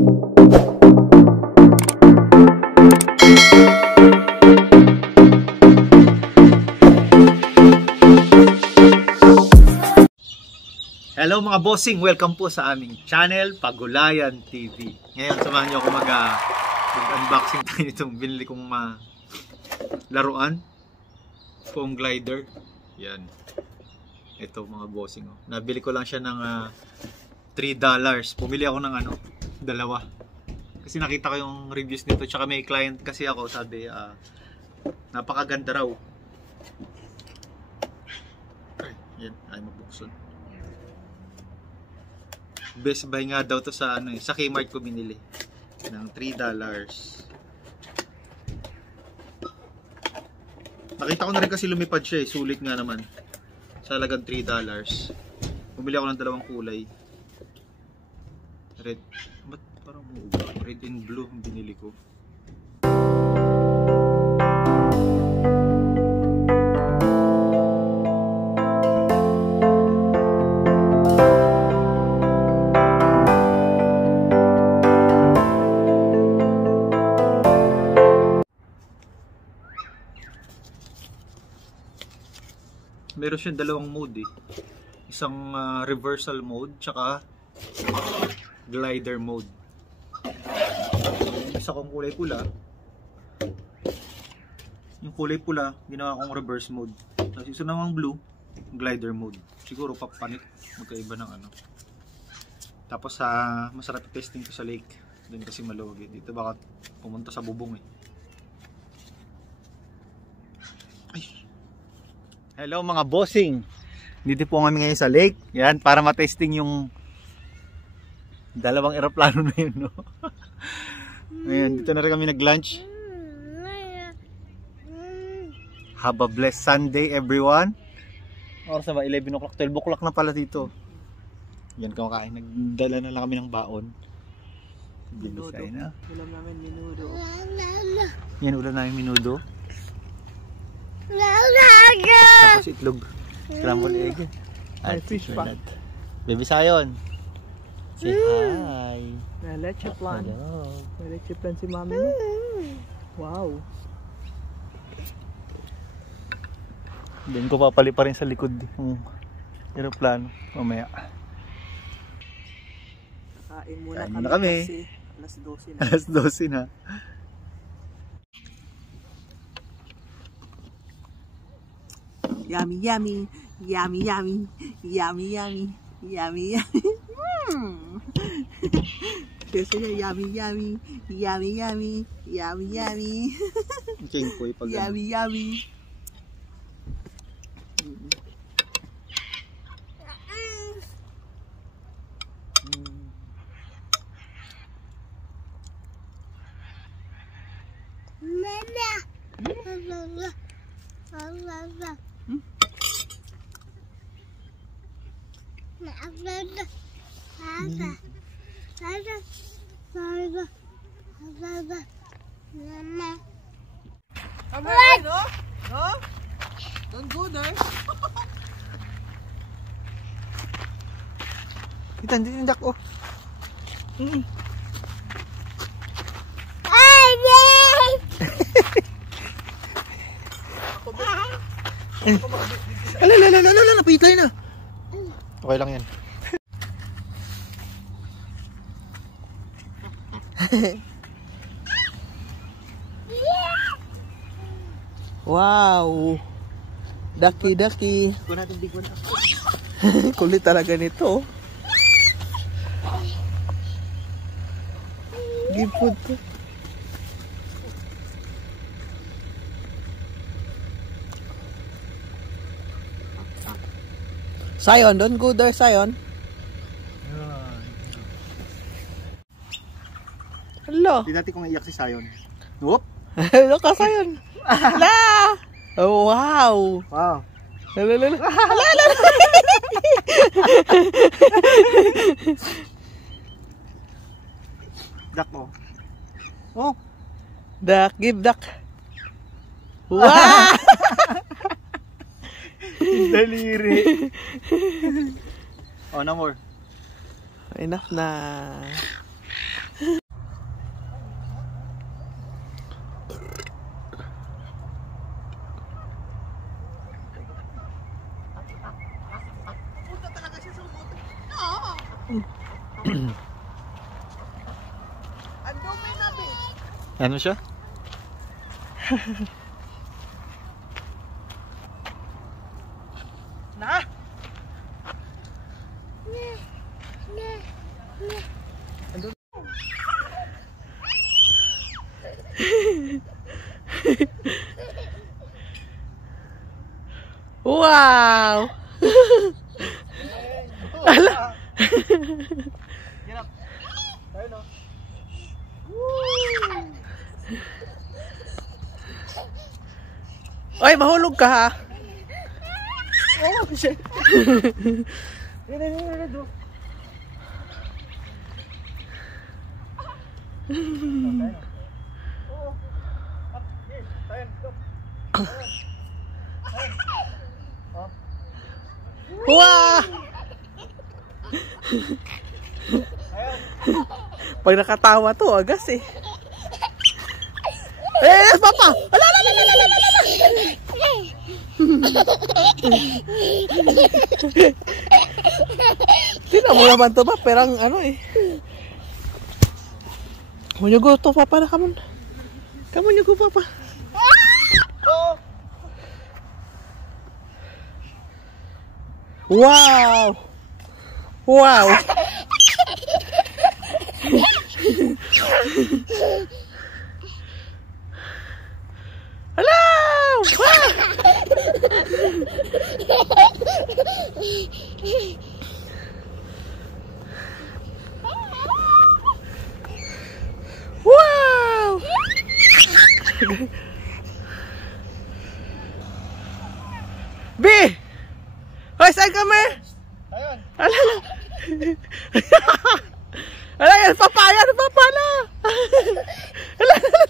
Hello mga bossing, welcome po sa aming channel, Pagulayan TV. Ngayon samahan niyo ako mag-unboxing tayo nitong binili kong laruan, foam glider. Yan. Ito mga bossing. Nabili ko lang siya ng $3. Bumili ako ng dalawa. Kasi nakita ko yung reviews nito, tsaka may client kasi ako, sabi napakaganda raw. Yan, ay mabuksan. Best buy nga daw to sa sa Kmart ko binili ng $3. Nakita ko na rin kasi lumipad siya sulit nga naman. Sa halagang $3. Bumili ako ng dalawang kulay. Red, ba't parang red and blue ang binili ko. Meron siyang dalawang mode Isang reversal mode tsaka glider mode. Isa kong kulay pula. Yung kulay pula, ginawa kong reverse mode. Tapos isa namang blue, glider mode. Siguro papanit, magkaiba ng Tapos masarap testing ko sa lake. Doon kasi maluwag Dito baka pumunta sa bubong Ay. Hello mga bossing. Dito po kami ngayon sa lake. Yan, para matesting yung dalawang eroplano na yun, no? Ayan, dito na rin kami nag-lunch. Have a blessed Sunday, everyone. Oras na ba? 11 o'clock, 12 o'clock na pala dito. Yan, kumakain. Nagdala na lang kami ng baon. Minudo. Ulam namin minudo. Yan, ulam namin minudo. Tapos itlog. Scrambled egg. Ay, fish pa. Baby Sayon. Say hi. May leche plan. Hello. May leche plan si mami mo. Wow. Then ko papali pa rin sa likod yung aeroplano mamaya. Kain muna Kain na kami. Kasi alas 12 na. Alas 12 na. Yummy, yummy, yummy, yummy, yummy, yummy, yummy, yummy. Kasi yummy, yummy, yummy, yummy, yummy, yummy. King-koy pag yummy, yummy. Alright, no? No? Don't go there. Kita hindi tindak Ala, napitay na. Okay lang yan. Wow. Daki. Kulit talaga nito. Gipod to. Sayon, don't go there, Sayon. Hello. Hindi natin kung iiyak si Sayon. Whoop! Hello ka, Sayon. La! Oh, wow. Wow. Hala. Duck mo. Oh. Duck, give duck. Wow! Daliri. Oh, no more. Enough na. Ano siya? Na! Wow! Ala! Get up. Ayun o. Oy, mahulog ka ha. Oh, shit. Yun. Wow! Pag nakatawa to, agas eh. Papa! Ala, ala, ala, ala, ala, ala. Tingnan mo naman to ba? Perang ano eh. Kamu go to, Papa na kamu. Kamu go, Papa. Wow! Wow! Hello! Wow! B! Hoy, saan kami? Ayun. Alala! Alala, yan, papa na! Alala!